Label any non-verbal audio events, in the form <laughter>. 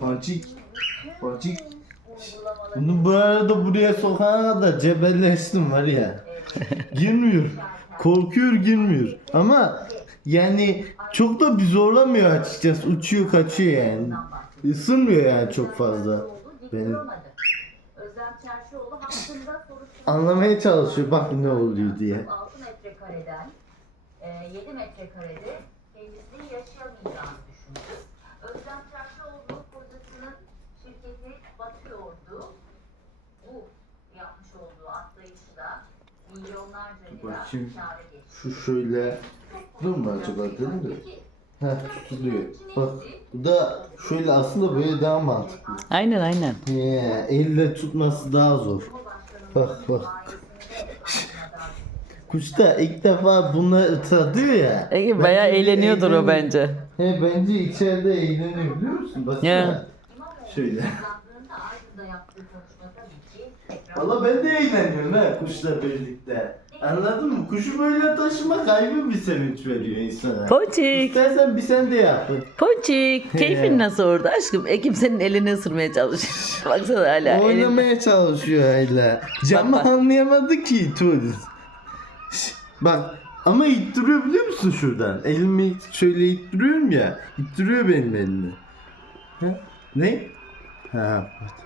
Ponçik. Ponçik. Bunu bu arada buraya sokana kadar cebelleştim var ya. <laughs> girmiyor. Korkuyor girmiyor. Ama yani çok da bir zorlamıyor açıkçası. Uçuyor kaçıyor yani. Isınmıyor yani çok fazla. Benim anlamaya çalışıyor bak ne oluyor diye. 6 metrekareden e, 7 metrekarede kendisi yaşayamayacağını düşündü. Bakayım. Şu şöyle Dur mu acaba değil mi? Peki, Heh tutuluyor. Bak bu da şöyle aslında böyle daha mantıklı. Aynen aynen. He, elle tutması daha zor. Bak bak. Kuş da ilk defa bunları tadıyor ya. Ege bayağı Bence de eğleniyordur o eğleniyor. bence. He bence içeride eğleniyor biliyor musun? Baksana. Ya. Şöyle. Valla ben de eğleniyorum ha kuşla birlikte. Anladın mı? Kuşu böyle taşımak ayrı bir sevinç veriyor insana. Ponçik. İstersen bir sen de yap. Ponçik. Keyfin nasıl orada aşkım? Ekim senin elini ısırmaya çalışıyor. <laughs> Baksana hala elini. Oynamaya çalışıyor hala. Camı Bak, anlayamadı ki turist. Şş, Bak ama ittiriyor biliyor musun şuradan? Elimi şöyle ittiriyorum ya. İttiriyor benim elimi. Ha? Ne? Ha. bak.